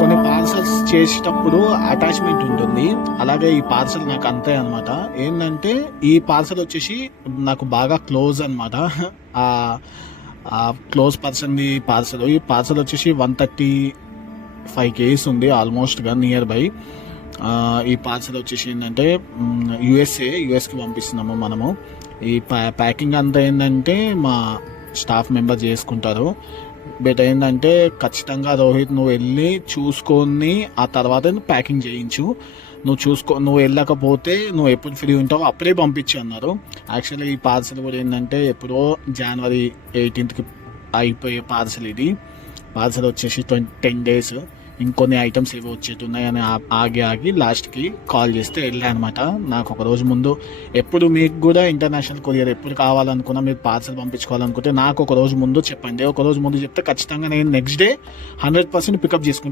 కొన్ని పార్సల్స్ చేసేటప్పుడు అటాచ్మెంట్ ఉంటుంది. అలాగే ఈ పార్సల్ నాకు అంతే అనమాట. ఏంటంటే ఈ పార్సల్ వచ్చేసి నాకు బాగా క్లోజ్ అనమాట. ఆ క్లోజ్ పర్సన్ది పార్సల్. ఈ పార్సల్ వచ్చేసి 135 కేజీస్ ఉంది ఆల్మోస్ట్గా నియర్ బై. ఈ పార్సల్ వచ్చేసి ఏంటంటే యుఎస్కి పంపిస్తున్నాము మనము. ఈ ప్యాకింగ్ అంతా ఏంటంటే మా స్టాఫ్ మెంబర్ చేసుకుంటారు. బట్ ఏంటంటే ఖచ్చితంగా రోహిత్ నువ్వు వెళ్ళి చూసుకొని ఆ తర్వాత ప్యాకింగ్ చేయించు. నువ్వు వెళ్ళకపోతే నువ్వు ఎప్పుడు ఫ్రీ ఉంటావో అప్పుడే పంపించు అన్నారు. యాక్చువల్లీ ఈ పార్సల్ కూడా ఏంటంటే ఎప్పుడో January 18th అయిపోయే పార్సల్. ఇది పార్సల్ వచ్చేసి 10 days. ఇంకొన్ని ఐటమ్స్ ఏవో వచ్చేటున్నాయని ఆగి లాస్ట్కి కాల్ చేస్తే వెళ్ళా అనమాట. నాకు ఒక రోజు ముందు, ఎప్పుడు మీకు కూడా ఇంటర్నేషనల్ కొరియర్ ఎప్పుడు కావాలనుకున్నా, మీరు పార్సల్ పంపించుకోవాలనుకుంటే నాకు ఒక రోజు ముందు చెప్పండి. ఒక రోజు ముందు చెప్తే ఖచ్చితంగా నేను నెక్స్ట్ డే 100% పికప్ చేసుకుంటాను.